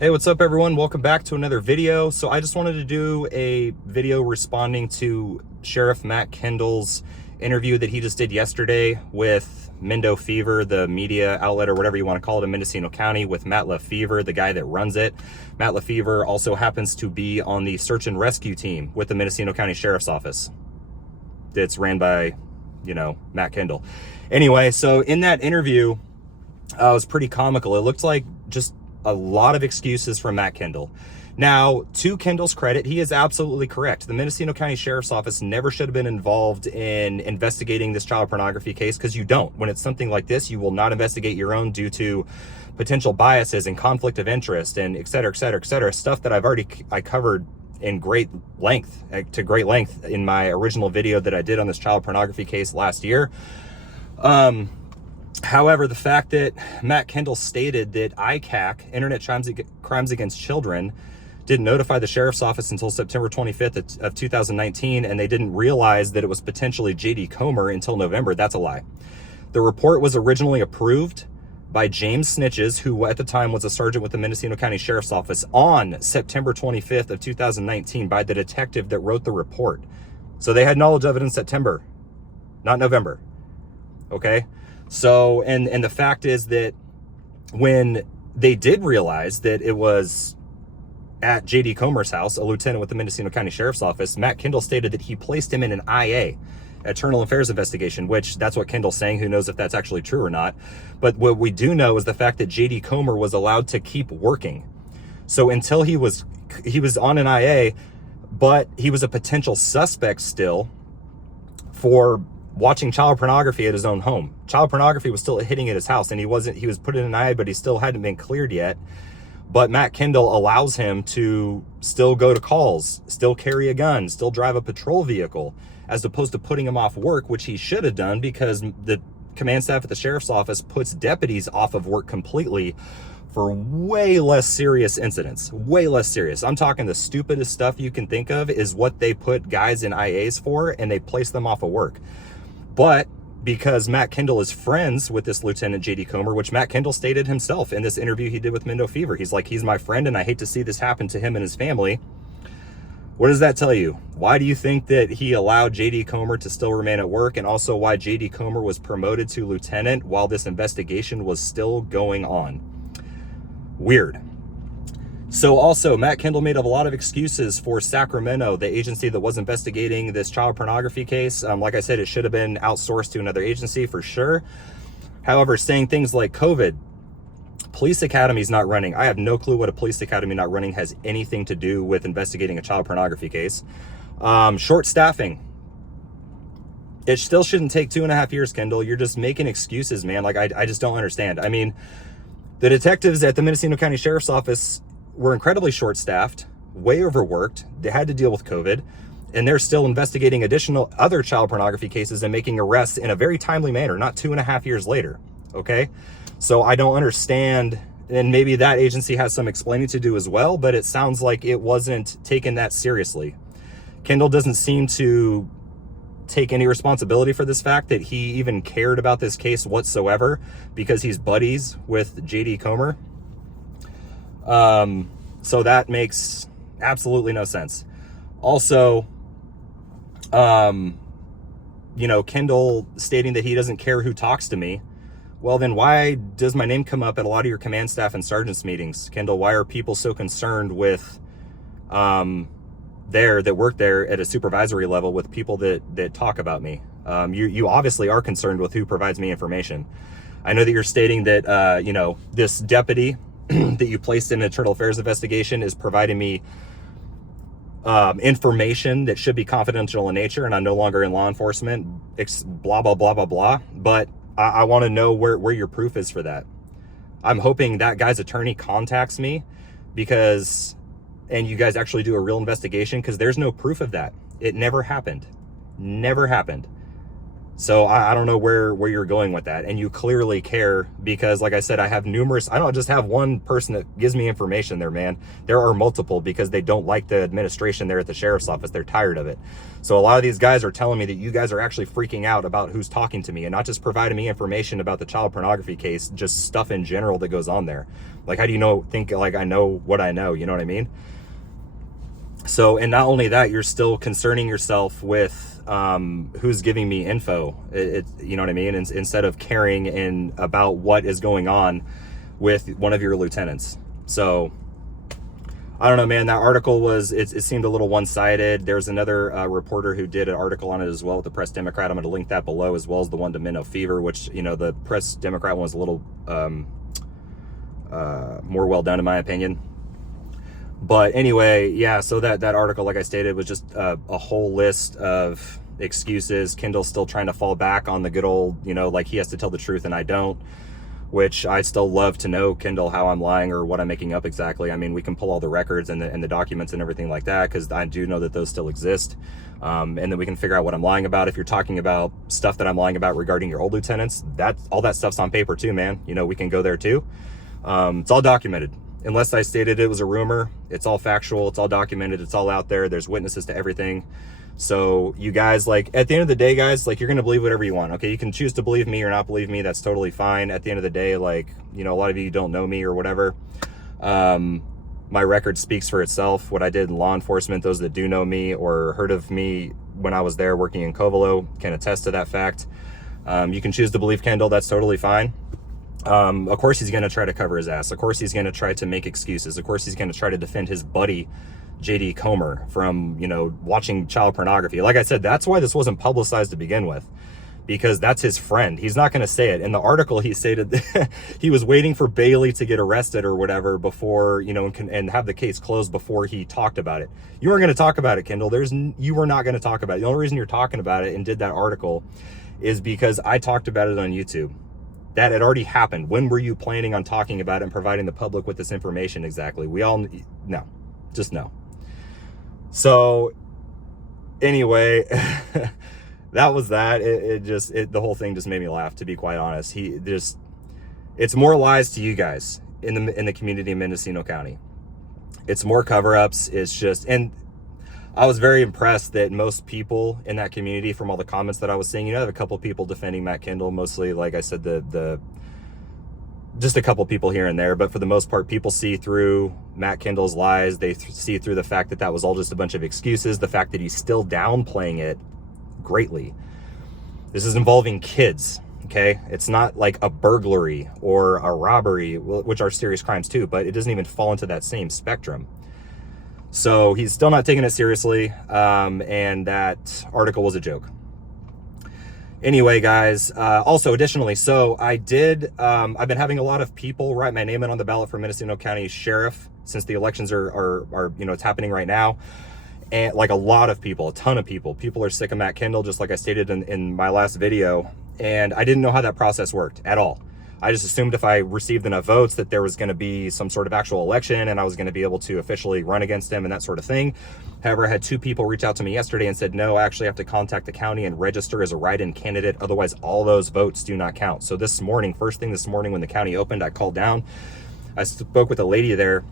Hey, what's up everyone? Welcome back to another video. So I just wanted to do a video responding to Sheriff Matt Kendall's interview that he just did yesterday with Mendofever, the media outlet or whatever you want to call it in Mendocino County, with Matt Lefevre, the guy that runs it. Matt Lefevre also happens to be on the search and rescue team with the Mendocino County Sheriff's Office. It's ran by, Matt Kendall. Anyway, so in that interview, it was pretty comical. It looked like just a lot of excuses from Matt Kendall. Now, to Kendall's credit, he is absolutely correct. The Mendocino County Sheriff's Office never should have been involved in investigating this child pornography case, because you don't. When it's something like this, you will not investigate your own due to potential biases and conflict of interest and et cetera, et cetera, et cetera. Stuff that I covered in great length in my original video that I did on this child pornography case last year. However, the fact that Matt Kendall stated that ICAC, Internet Crimes Against Children, didn't notify the Sheriff's Office until September 25th of 2019, and they didn't realize that it was potentially J.D. Comer until November, that's a lie. The report was originally approved by James Snitches, who at the time was a sergeant with the Mendocino County Sheriff's Office, on September 25th of 2019 by the detective that wrote the report. So they had knowledge of it in September, not November. Okay? So, and the fact is that when they did realize that it was at J.D. Comer's house, a lieutenant with the Mendocino County Sheriff's Office, Matt Kendall stated that he placed him in an IA, internal affairs investigation, which that's what Kendall's saying. Who knows if that's actually true or not. But what we do know is the fact that J.D. Comer was allowed to keep working. So until he was on an IA, but he was a potential suspect still for watching child pornography at his own home. Child pornography was still hitting at his house, and he was put in an IA, but he still hadn't been cleared yet. But Matt Kendall allows him to still go to calls, still carry a gun, still drive a patrol vehicle, as opposed to putting him off work, which he should have done, because the command staff at the Sheriff's Office puts deputies off of work completely for way less serious incidents. Way less serious. I'm talking the stupidest stuff you can think of is what they put guys in IAs for, and they place them off of work. But because Matt Kendall is friends with this Lieutenant J.D. Comer, which Matt Kendall stated himself in this interview he did with Mendofever, he's like, he's my friend and I hate to see this happen to him and his family. What does that tell you? Why do you think that he allowed J.D. Comer to still remain at work, and also why J.D. Comer was promoted to lieutenant while this investigation was still going on? Weird. So also, Matt Kendall made a lot of excuses for Sacramento, the agency that was investigating this child pornography case. Like I said, it should have been outsourced to another agency for sure. However, saying things like COVID, police academy's not running. I have no clue what a police academy not running has anything to do with investigating a child pornography case. Short staffing. It still shouldn't take 2.5 years, Kendall. You're just making excuses, man. Like, I just don't understand. I mean, the detectives at the Mendocino County Sheriff's Office were incredibly short-staffed, way overworked. They had to deal with COVID, and they're still investigating other child pornography cases and making arrests in a very timely manner, not 2.5 years later. Okay? So I don't understand, and maybe that agency has some explaining to do as well, but it sounds like it wasn't taken that seriously. Kendall doesn't seem to take any responsibility for this fact that he even cared about this case whatsoever, because he's buddies with J.D. Comer. So that makes absolutely no sense. Also, Kendall stating that he doesn't care who talks to me. Well, then why does my name come up at a lot of your command staff and sergeants meetings? Kendall, why are people so concerned with, that work there at a supervisory level with people that talk about me? You obviously are concerned with who provides me information. I know that you're stating that, this deputy that you placed in an internal affairs investigation is providing me information that should be confidential in nature, and I'm no longer in law enforcement, blah, blah, blah, blah, blah. But I want to know where your proof is for that. I'm hoping that guy's attorney contacts me, and you guys actually do a real investigation, because there's no proof of that. It never happened. Never happened. So I don't know where you're going with that. And you clearly care because, like I said, I don't just have one person that gives me information there, man. There are multiple because they don't like the administration there at the sheriff's office. They're tired of it. So a lot of these guys are telling me that you guys are actually freaking out about who's talking to me and not just providing me information about the child pornography case, just stuff in general that goes on there. Like, how do you think like I know what I know? You know what I mean? So, and not only that, you're still concerning yourself with who's giving me info. You know what I mean? Instead of caring about what is going on with one of your lieutenants. So I don't know, man. That article it seemed a little one-sided. There's another reporter who did an article on it as well with the Press Democrat. I'm going to link that below, as well as the one to Mendofever, which, you know, the Press Democrat one was a little more well done in my opinion. But anyway, yeah, so that article, like I stated, was just a whole list of excuses. Kendall's still trying to fall back on the good old, you know, like he has to tell the truth and I don't, which I still love to know, Kendall, how I'm lying or what I'm making up exactly. I mean, we can pull all the records and the documents and everything like that, because I do know that those still exist. And then we can figure out what I'm lying about. If you're talking about stuff that I'm lying about regarding your old lieutenants, all that stuff's on paper too, man. You know, we can go there too. It's all documented. Unless I stated it was a rumor, it's all factual, it's all documented, it's all out there, there's witnesses to everything. So you guys, like, at the end of the day, guys, like, you're gonna believe whatever you want, okay? You can choose to believe me or not believe me, that's totally fine. At the end of the day, like, you know, a lot of you don't know me or whatever. My record speaks for itself. What I did in law enforcement, those that do know me or heard of me when I was there working in Covelo can attest to that fact. You can choose to believe Kendall, that's totally fine. Of course he's going to try to cover his ass. Of course he's going to try to make excuses. Of course he's going to try to defend his buddy, JD Comer, from, you know, watching child pornography. Like I said, that's why this wasn't publicized to begin with, because that's his friend. He's not going to say it. In the article, he stated that he was waiting for Bailey to get arrested or whatever before, you know, and have the case closed before he talked about it. You weren't going to talk about it, Kendall. You were not going to talk about it. The only reason you're talking about it and did that article is because I talked about it on YouTube. That had already happened. When were you planning on talking about it and providing the public with this information exactly? We all no, just no. So anyway, that was that. The whole thing just made me laugh, to be quite honest. It's more lies to you guys in the community of Mendocino County. It's more cover-ups. It's just, and I was very impressed that most people in that community, from all the comments that I was seeing, you know, I have a couple people defending Matt Kendall, mostly, like I said, just a couple people here and there, but for the most part, people see through Matt Kendall's lies. They see through the fact that that was all just a bunch of excuses, the fact that he's still downplaying it greatly. This is involving kids, okay? It's not like a burglary or a robbery, which are serious crimes too, but it doesn't even fall into that same spectrum. So he's still not taking it seriously, and that article was a joke. Anyway, guys, also additionally, so I've been having a lot of people write my name in on the ballot for Mendocino County Sheriff since the elections are you know, it's happening right now. And like a lot of people, a ton of people are sick of Matt Kendall, just like I stated in my last video. And I didn't know how that process worked at all. I just assumed if I received enough votes that there was going to be some sort of actual election and I was going to be able to officially run against him and that sort of thing. However, I had 2 people reach out to me yesterday and said, no, I actually have to contact the county and register as a write-in candidate. Otherwise, all those votes do not count. So this morning, first thing this morning when the county opened, I called down. I spoke with a lady there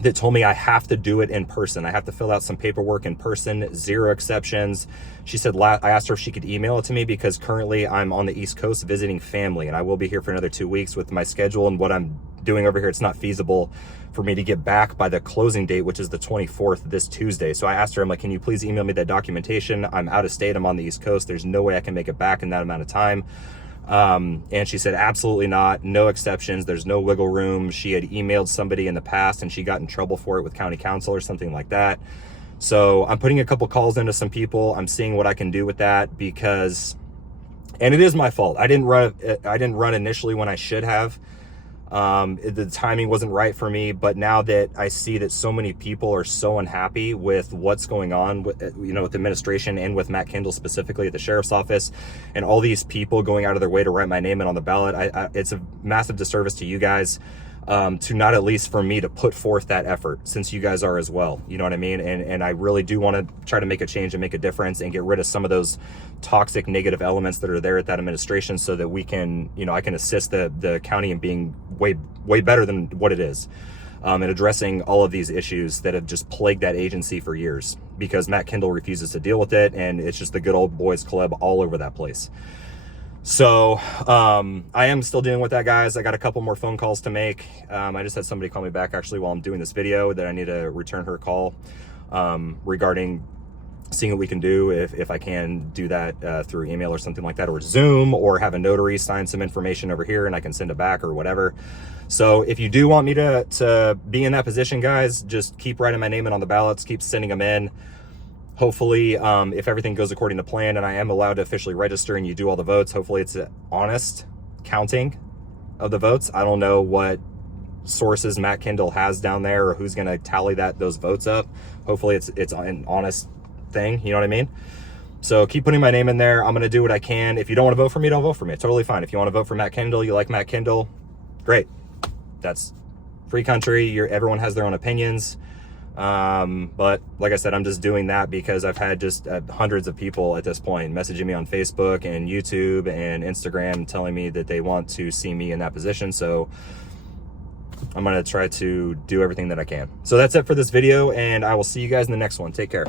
that told me I have to do it in person. I have to fill out some paperwork in person, 0 exceptions. She said, I asked her if she could email it to me because currently I'm on the East Coast visiting family and I will be here for another 2 weeks. With my schedule and what I'm doing over here, it's not feasible for me to get back by the closing date, which is the 24th, this Tuesday. So I asked her, I'm like, can you please email me that documentation? I'm out of state, I'm on the East Coast. There's no way I can make it back in that amount of time. And she said, absolutely not, no exceptions, there's no wiggle room. She had emailed somebody in the past and she got in trouble for it with county council or something like that. So I'm putting a couple calls into some people. I'm seeing what I can do with that because, and it is my fault. I didn't run initially when I should have. The timing wasn't right for me, but now that I see that so many people are so unhappy with what's going on with, you know, with the administration and with Matt Kendall specifically at the sheriff's office, and all these people going out of their way to write my name in on the ballot, it's a massive disservice to you guys. to not at least for me to put forth that effort, since you guys are as well. You know what I mean? And I really do want to try to make a change and make a difference and get rid of some of those toxic negative elements that are there at that administration, so that we can, you know, I can assist the county in being way better than what it is, and addressing all of these issues that have just plagued that agency for years, because Matt Kendall refuses to deal with it, and it's just the good old boys club all over that place. So I am still dealing with that, guys. I got a couple more phone calls to make. I just had somebody call me back actually while I'm doing this video that I need to return her call regarding seeing what we can do, if I can do that through email or something like that, or Zoom, or have a notary sign some information over here and I can send it back or whatever. So if you do want me to be in that position, guys, just keep writing my name in on the ballots, keep sending them in. Hopefully, if everything goes according to plan and I am allowed to officially register and you do all the votes, hopefully it's an honest counting of the votes. I don't know what sources Matt Kendall has down there or who's going to tally those votes up. Hopefully it's an honest thing. You know what I mean? So keep putting my name in there. I'm going to do what I can. If you don't want to vote for me, don't vote for me. It's totally fine. If you want to vote for Matt Kendall, you like Matt Kendall, great. That's free country. Everyone has their own opinions. But like I said, I'm just doing that because I've had just hundreds of people at this point messaging me on Facebook and YouTube and Instagram telling me that they want to see me in that position. So I'm going to try to do everything that I can. So that's it for this video, and I will see you guys in the next one. Take care.